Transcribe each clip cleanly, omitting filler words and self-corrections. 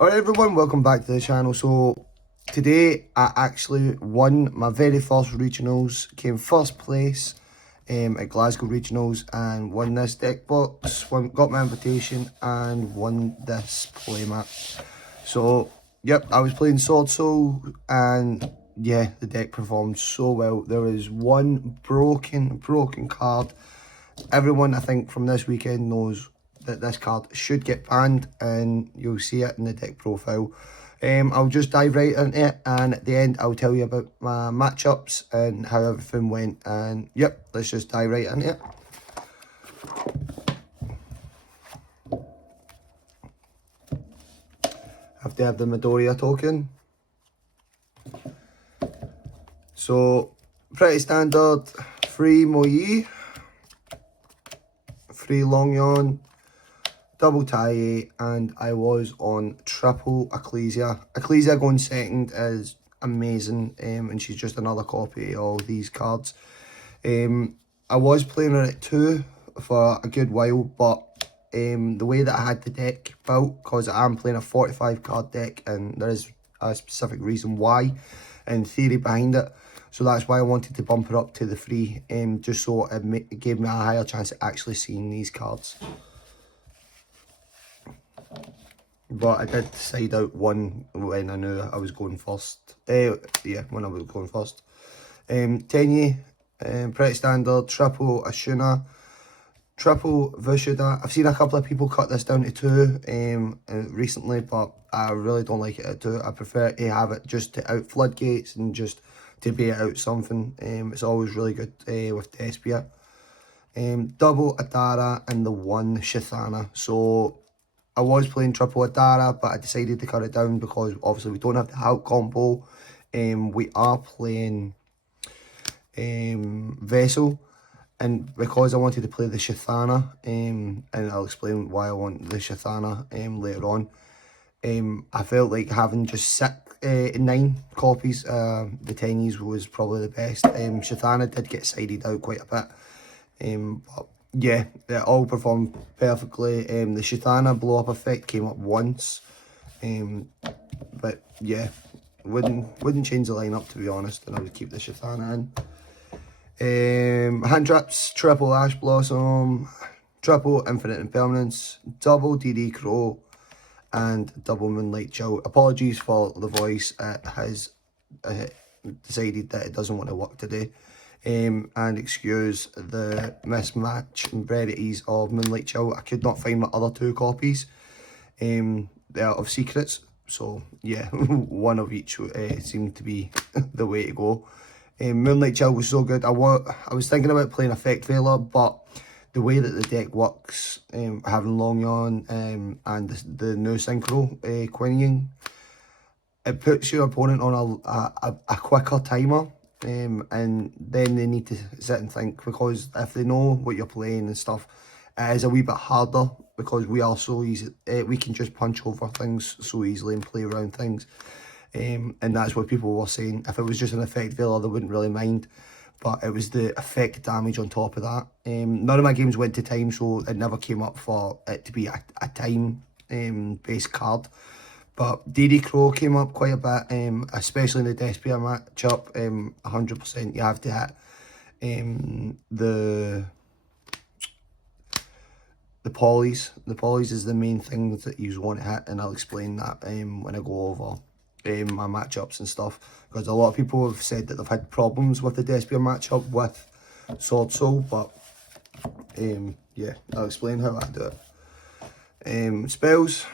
Alright everyone, welcome back to the channel. So today I actually won my very first regionals, came first place at Glasgow regionals and won this deck box, got my invitation and won this playmat. So yep, I was playing Swordsoul and yeah, the deck performed so well. There was one broken card. Everyone I think from this weekend knows that this card should get banned and you'll see it in the deck profile. I'll just dive right into it and at the end I'll tell you about my matchups and how everything went, and yep, let's just dive right into it. Have to have the Midoriya token. So pretty standard, 3 Moyi, 3 Longyon, double tie, and I was on triple Ecclesia. Ecclesia going second is amazing, and she's just another copy of all these cards. I was playing her at 2 for a good while, but the way that I had the deck built, because I am playing a 45 card deck and there is a specific reason why and theory behind it. So that's why I wanted to bump it up to the 3, just so it gave me a higher chance of actually seeing these cards. But I did decide out one when I knew I was going first. Yeah, when I was going first. Tenyi, pretty standard, triple Ashuna, triple Vishuda. I've seen a couple of people cut this down to 2 recently, but I really don't like it at 2. I prefer to have it just to out floodgates and just to bait out something. It's always really good with Despia. Double Adara and the 1 Shithana. So I was playing triple Adara, but I decided to cut it down because obviously we don't have the Hulk combo. We are playing Vessel, and because I wanted to play the Shithana, and I'll explain why I want the Shithana later on. I felt like having just 9 copies, the Tennies was probably the best. Shithana did get sided out quite a bit, but yeah, it all performed perfectly. The Shithana blow up effect came up once, but yeah, wouldn't change the lineup to be honest, and I would keep the Shithana in. Hand traps, triple Ash Blossom, triple Infinite Impermanence, double DD Crow, and double Moonlight Chill. Apologies for the voice, it has decided that it doesn't want to work today. And excuse the mismatch and rarities of Moonlight Chill. I could not find my other 2 copies of secrets, so yeah, one of each seemed to be the way to go. Moonlight Chill was so good. I was thinking about playing Effect Veiler, but the way that the deck works, having Longyon and the new Synchro Quinning, it puts your opponent on a quicker timer, and then they need to sit and think, because if they know what you're playing and stuff, it is a wee bit harder because we are so easy. We can just punch over things so easily and play around things. And that's what people were saying. If it was just an effect veiler, they wouldn't really mind, but it was the effect damage on top of that. None of my games went to time, so it never came up for it to be a time based card. But DD Crow came up quite a bit, especially in the Despia matchup. 100% you have to hit the polys. The polys is the main thing that you want to hit, and I'll explain that when I go over my matchups and stuff, because a lot of people have said that they've had problems with the Despia matchup with Swordsoul, but yeah, I'll explain how I do it. Spells,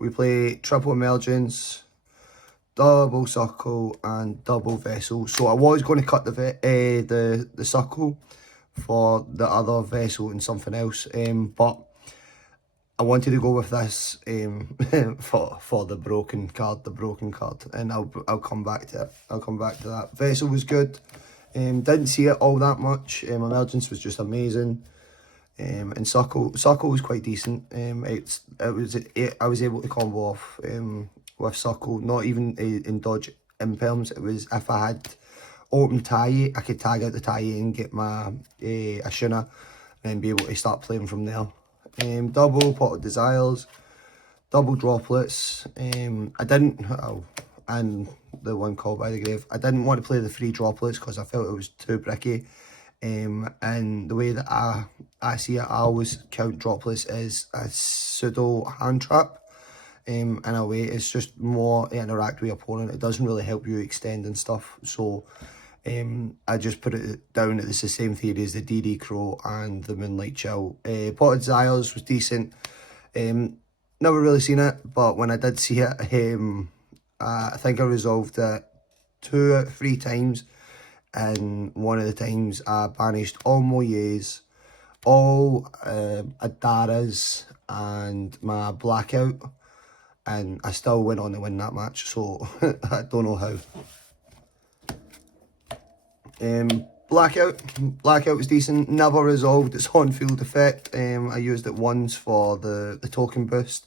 we play triple Emergence, double Circle, and double Vessel. So I was going to cut the Circle for the other Vessel and something else, but I wanted to go with this for the broken card, and I'll come back to it. I'll come back to that. Vessel was good. Didn't see it all that much. Emergence was just amazing. And Circle was quite decent. I was able to combo off with Circle, not even in dodge imperms. It was if I had open tie, I could tag out the tie and get my Ashuna, and then be able to start playing from there. Double Pot of Desires, double droplets. I didn't, and the one called by the grave, I didn't want to play the 3 droplets because I felt it was too bricky. And the way that I see it, I always count droplets as a pseudo hand trap. In a way, it's just more to interact with your opponent. It doesn't really help you extend and stuff. So I just put it down that it's the same theory as the DD Crow and the Moonlight Chill. Potted Zyles was decent. Never really seen it, but when I did see it, I think I resolved it 2 out of 3 times. And one of the times I banished all Moyes, all Adaras, and my Blackout. And I still went on to win that match, so I don't know how. Blackout was decent, never resolved its on-field effect. I used it once for the token boost,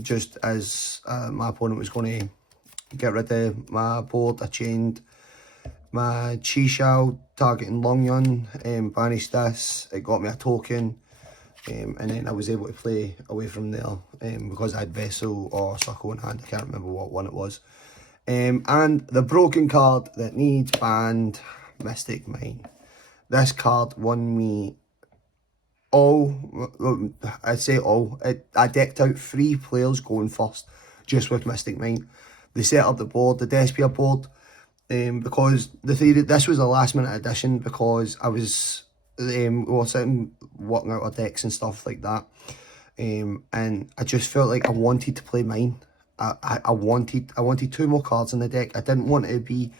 just as my opponent was going to get rid of my board. I chained my Chi Shao targeting Long Yun, banished this, it got me a token, and then I was able to play away from there because I had Vessel or Circle in hand. I can't remember what one it was. And the broken card that needs banned, Mystic Mine. This card won me all, I'd say all. I decked out 3 players going first just with Mystic Mine. They set up the board, the Despia board, because the theory, this was a last minute addition because I was sitting working out our decks and stuff like that, and I just felt like I wanted to play mine. I wanted 2 more cards in the deck. I didn't want it to be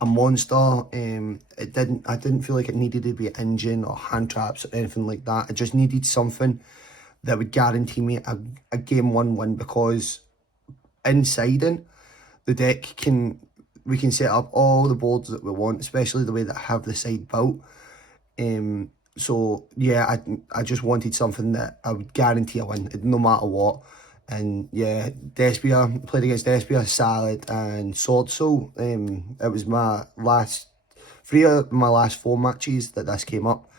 a monster. I didn't feel like it needed to be an engine or hand traps or anything like that. I just needed something that would guarantee me a game 1 win, because in siding the deck we can set up all the boards that we want, especially the way that I have the side built. So yeah, I just wanted something that I would guarantee a win no matter what. And yeah, Despia, played against Despia, Salad and Swordsoul. It was my last 3 of my last 4 matches that this came up,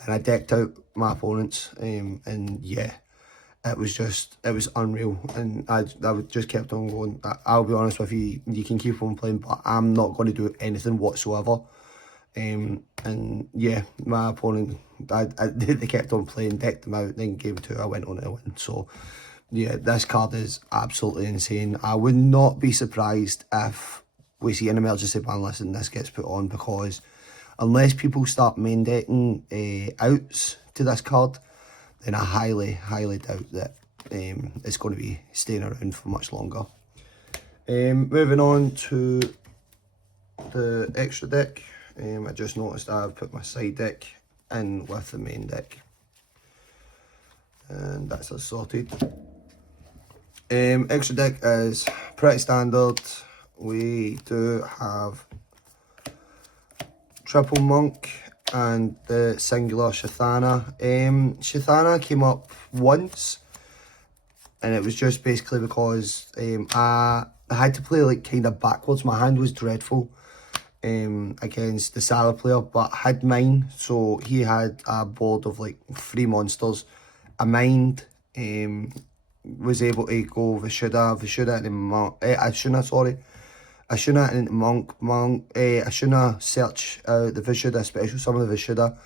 and I decked out my opponents. And yeah, it was unreal, and I would just kept on going. I'll be honest with you, you can keep on playing, but I'm not going to do anything whatsoever. And yeah, my opponent, they kept on playing, decked them out, then game 2 I went on to win. So yeah, this card is absolutely insane. I would not be surprised if we see an emergency ban list and this gets put on, because unless people start main decking outs to this card, then I highly doubt that it's going to be staying around for much longer. Moving on to the extra deck. I just noticed I've put my side deck in with the main deck, and that's us sorted. Extra deck is pretty standard. We do have triple monk and the singular Shithana. Shithana came up once, and it was just basically because I had to play like kind of backwards. My hand was dreadful against the Salad player, but I had mine, so he had a board of like 3 monsters. I mined, was able to go Vishuddha and Monk, Ashuna and Monk, Ashuna search out the Vishuddha, special summon the Vishuddha,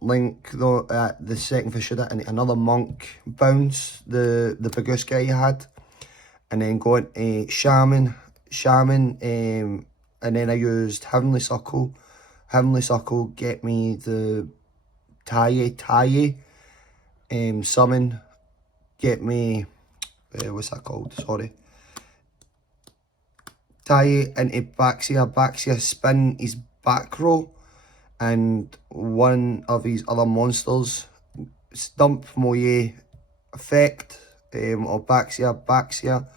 link the second Vishuddha and another Monk, bounce the Bagus guy you had, and then go into Shaman, and then I used Heavenly Circle, get me the Taye, summon, get me, what's that called, sorry, Taye into Baxia, spin his back row, and one of his other monsters, stump Moye effect, or Baxia,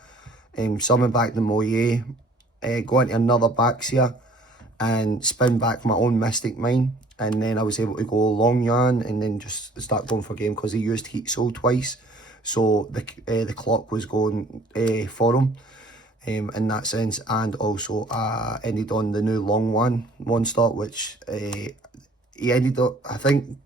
summon back the Moye, go into another Baxia, and spin back my own Mystic Mine, and then I was able to go Long Yarn and then just start going for game, because he used Heat Soul twice, so the clock was going for him. In that sense, and also I ended on the new Long One monster, which he ended up, I think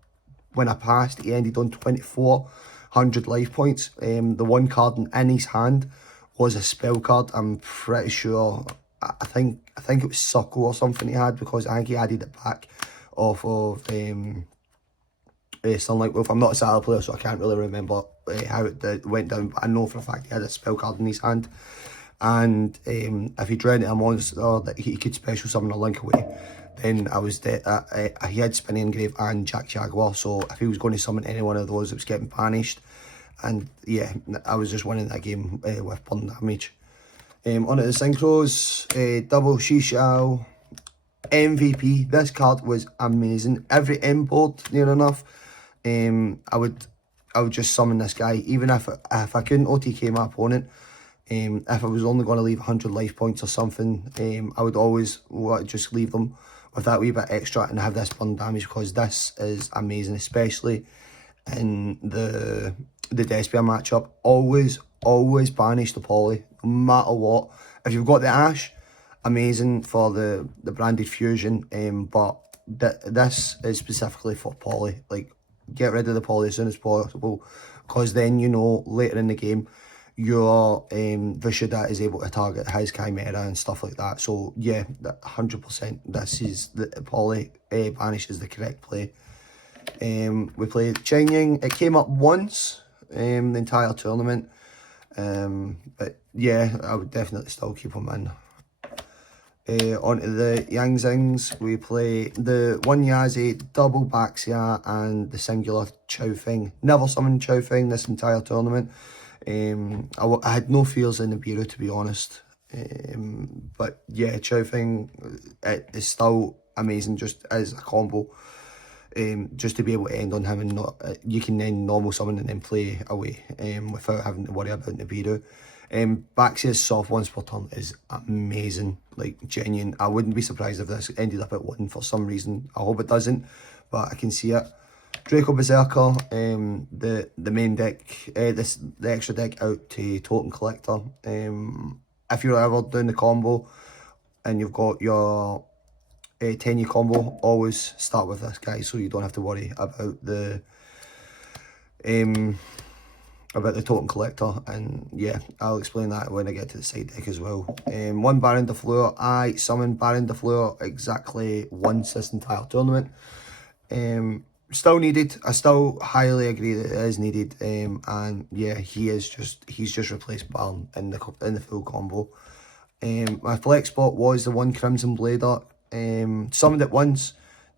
when I passed, he ended on 24, 100 life points. The one card in his hand was a spell card. I'm pretty sure, I think it was Circle or something he had, because I think he added it back off of Sunlight Wolf. I'm not a Saddle player, so I can't really remember how it went down, but I know for a fact he had a spell card in his hand. And if he drew into a monster that he could special summon a link away, then he had Spinning Engrave and Jack Jaguar, so if he was going to summon any one of those, it was getting banished. And yeah, I was just winning that game with burn damage. Onto the synchros, double Shishao, MVP. This card was amazing. Every import near enough, I would just summon this guy, even if I couldn't OTK my opponent. If I was only going to leave 100 life points or something, I would always just leave them with that wee bit extra and have this burn damage, because this is amazing, especially in the Despia matchup. Always banish the poly, no matter what. If you've got the Ash, amazing for the branded fusion, but this is specifically for poly. Like, get rid of the poly as soon as possible, because then you know later in the game your Vishuddha is able to target his Chimera and stuff like that. So yeah, 100%, this is the poly banish is the correct play. We played Chengying. It came up once the entire tournament, but yeah, I would definitely still keep him in. Onto the Yang Zings, we play the one Yazi, double Baxia, and the singular Chowfing. Never summoned Chowfing this entire tournament. I had no fears in the Nibiru, to be honest. But yeah, Chowfing, it is still amazing just as a combo. Just to be able to end on him, and not you can then normal summon and then play away without having to worry about Nibiru. Baxia's soft ones per turn is amazing, like genuine. I wouldn't be surprised if this ended up at 1 for some reason. I hope it doesn't, but I can see it. Draco Berserker, the main deck, the extra deck out to Totem Collector. If you're ever doing the combo and you've got your 10-year combo, always start with this guy, so you don't have to worry about the Totem Collector. And yeah, I'll explain that when I get to the side deck as well. One Baron de Fleur. I summoned Baron de Fleur exactly once this entire tournament. Still needed. I still highly agree that it is needed. And yeah, he's just replaced Baron in the full combo. My flex spot was the one Crimson Blader. Summoned it once,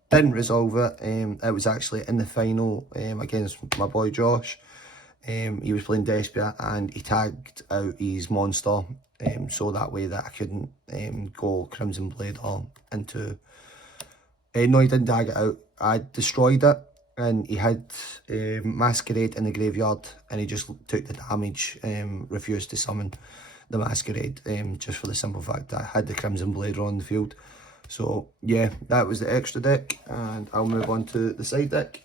didn't resolve it. It was actually in the final against my boy Josh. He was playing Despia and he tagged out his monster, so that way that I couldn't go Crimson Blader into... no, he didn't tag it out. I destroyed it and he had Masquerade in the graveyard and he just took the damage, refused to summon the Masquerade, just for the simple fact that I had the Crimson Blader on the field. So yeah, that was the extra deck, and I'll move on to the side deck.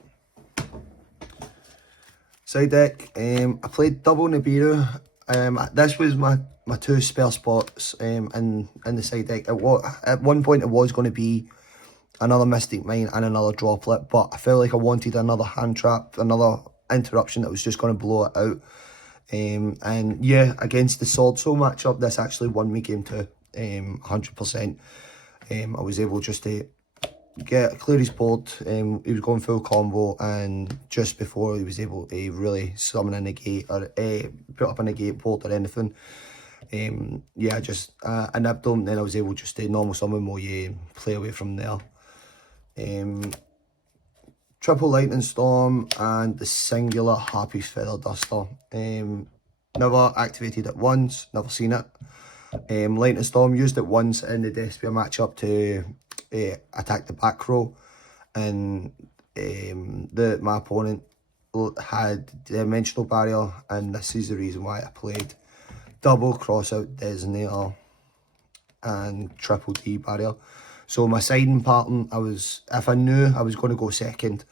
Side deck, I played double Nibiru. This was my two spare spots in the side deck. At one point it was going to be another Mystic Mine and another Droplet, but I felt like I wanted another hand trap, another interruption that was just going to blow it out. And yeah, against the Swordsoul matchup, this actually won me game 2, 100%. I was able just to clear his board. He was going full combo, and just before he was able to really summon a negate or put up a negate board or anything, yeah, I nibbed him. Then I was able just to normal summon Moye and play away from there. Triple Lightning Storm and the singular Happy Feather Duster. Never activated it once, never seen it. Lightning Storm, used it once in the Despia matchup to attack the back row, and my opponent had Dimensional Barrier, and this is the reason why I played double Crossout Designator and triple D Barrier. So my siding pattern, if I knew I was going to go second,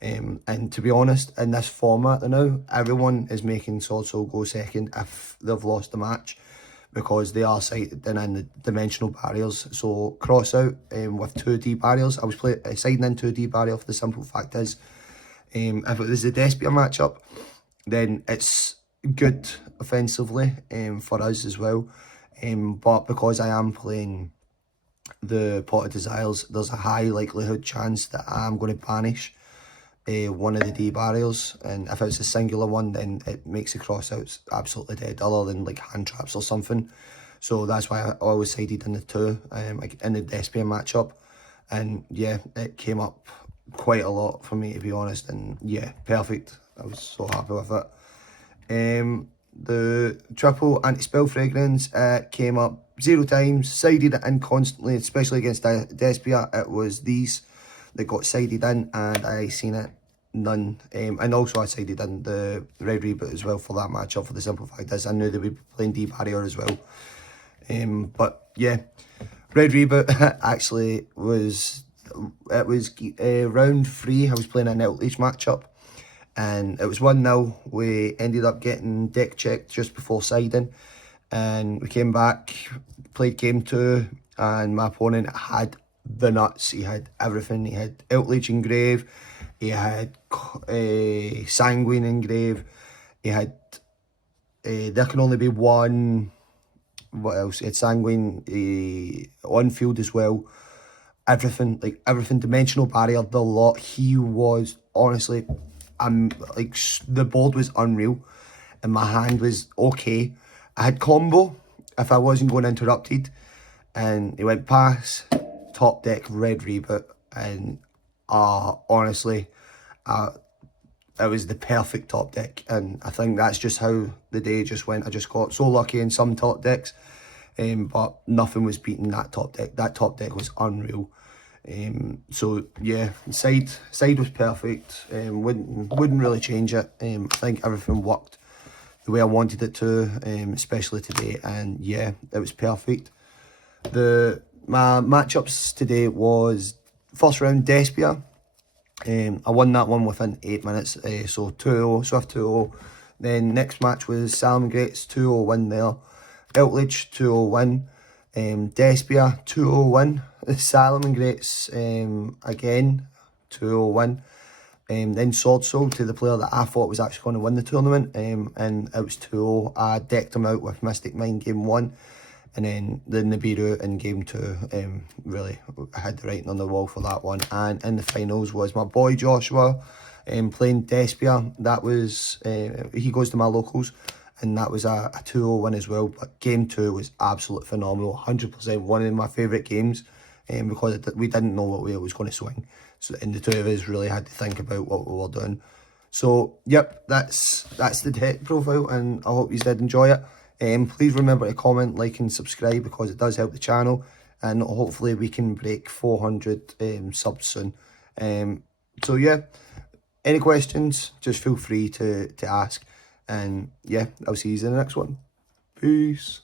and to be honest, in this format now, everyone is making Swordsoul go second if they've lost the match, because they are sighted in the dimensional barriers. So cross out with 2D barriers. I was siding in 2D barrier for the simple fact is, if it was the Despia matchup, then it's good offensively for us as well. But because I am playing the Pot of Desires, there's a high likelihood chance that I'm going to banish one of the D barriers, and if it's a singular one, then it makes the crossouts absolutely dead, other than like hand traps or something. So that's why I always sided in the 2 like in the Despia matchup, and yeah, it came up quite a lot for me, to be honest, and yeah, perfect. I was so happy with it. The triple anti-spell fragrance came up 0 times, sided it in constantly, especially against Despia. It was these that got sided in, and I seen it none. And also I sided in the Red Reboot as well for that matchup, for the simple fact is I knew they would be playing D barrier as well. But yeah, Red Reboot actually was, it was round 3, I was playing an Outreach matchup, and it was 1-0. We ended up getting deck checked just before siding, and we came back, played game 2, and my opponent had the nuts. He had everything. He had Outreach Engrave, he had Sanguine Engrave, he had there can only be one, what else, he had Sanguine on field as well. Everything, like everything, Dimensional Barrier, the lot. He was honestly, like, the board was unreal, and my hand was okay. I had combo if I wasn't going interrupted, and he went past top deck Red Reboot, and honestly, it was the perfect top deck, and I think that's just how the day just went. I just got so lucky in some top decks, but nothing was beating that top deck. That top deck was unreal. So yeah, side was perfect. Wouldn't really change it. I think everything worked the way I wanted it to, especially today, and yeah, it was perfect. My matchups today was first round Despia. I won that one within 8 minutes, so 2-0, Swift 2-0. Then next match was Salamangreats, 2-0 win there. Outledge, 2-0 win. Despia, 2-0 win. Salamangreats, again, 2-0 win. Then Swordsoul to the player that I thought was actually going to win the tournament, and it was 2-0. I decked him out with Mystic Mind game 1. And then the Nibiru in game 2, really had the writing on the wall for that one. And in the finals was my boy Joshua, playing Despia. That was, he goes to my locals, and that was a 2-0 win as well. But game 2 was absolutely phenomenal, 100% one of my favourite games, because we didn't know what way it was going to swing. So, and the two of us really had to think about what we were doing. So, yep, that's the deck profile, and I hope you did enjoy it. Please remember to comment, like and subscribe, because it does help the channel, and hopefully we can break 400 subs soon. So yeah, any questions, just feel free to ask, and yeah, I'll see you in the next one. Peace.